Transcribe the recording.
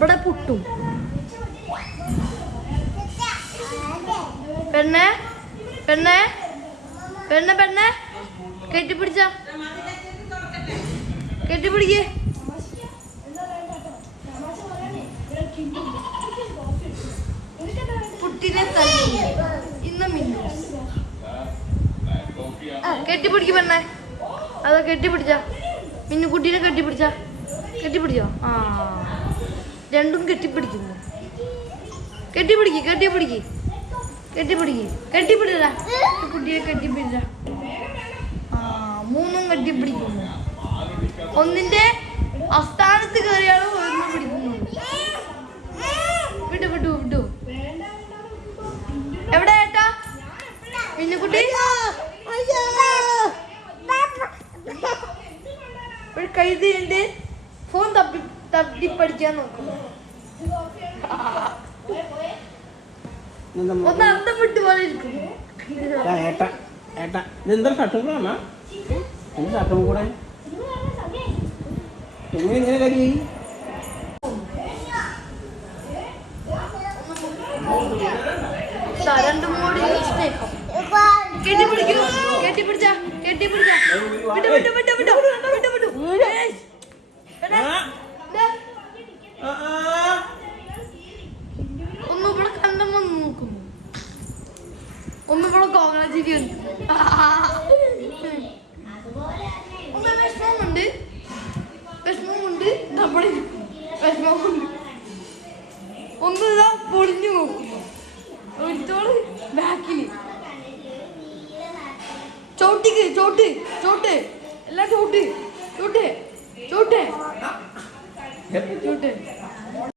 ഇവിടെ പുട്ടും. പെണ്ണെ പെണ്ണെ പെണ്ണെ പെണ്ണെ. കെട്ടിപ്പിടിച്ച. കെട്ടിപ്പിടിക്കേ. പുട്ടിനെ തല്ലി. ഇന്ന് മിന്നു. കെട്ടിപ്പിടിക്ക് പെണ്ണെ. അതാ കെട്ടിപ്പിടിച്ച. മിന്നു കുട്ടീനെ കെട്ടിപ്പിടിച്ച. കെട്ടിപ്പിടിച്ചോ? ആ. രണ്ടും കെട്ടിപ്പിടിക്കുന്നു. കെട്ടിപ്പിടിക്ക് കെട്ടിപ്പിടിക്ക്. കെട്ടിപ്പിടിക്ക്. കെട്ടിപ്പിടില്ല കുട്ടിയെ കെട്ടിപ്പിടില്ല. ആ മൂന്നും കെട്ടിപ്പിടിക്കുന്നു. ഒന്നിന്റെ അസ്ഥാനത്ത് കയറിയാണ് പിടിക്കുന്നു വിട്ടു വിട്ടു വിട്ടു. എവിടെ ഏട്ടാ? മിന്നുകുട്ടി ഒരു കൈതിന്റെ ഫോൺ തപ്പി തപ്പി പഠിക്കാൻ നോക്കുന്നു. ഒന്ന് അന്തം വിട്ട് പോലെ ഇരിക്കുന്നു ഏട്ട ഏട്ട ഇതെന്താ ഷർട്ടും കൂടെ എന്ത് ഷർട്ടും കൂടെ? എങ്ങനെ ഇങ്ങനെ കരി? രണ്ടും കെട്ടിപ്പിടിക്കൂ കെട്ടിപ്പിടിച്ച കെട്ടിപ്പിടിച്ച. വിട്ടു വിട്ടു വിട്ടു. ഒന്ന് ഇവിടെ കോങ്ങാച്ചിരി ഒന്ന്. വിഷമമുണ്ട്. വിഷമമുണ്ട്. നമ്മുടെ വിഷമമുണ്ട്. ഒന്ന് ഇതാ പൊളിഞ്ഞു നോക്കുന്നു ഒരുത്തോൾ ബാക്കിൽ. ചോട്ടിക്ക് ചോട്ട് ചോട്ട്. എല്ലാം ചോട്ട്. ചോട്ട് ചോട്ട്. ചോട്ട്.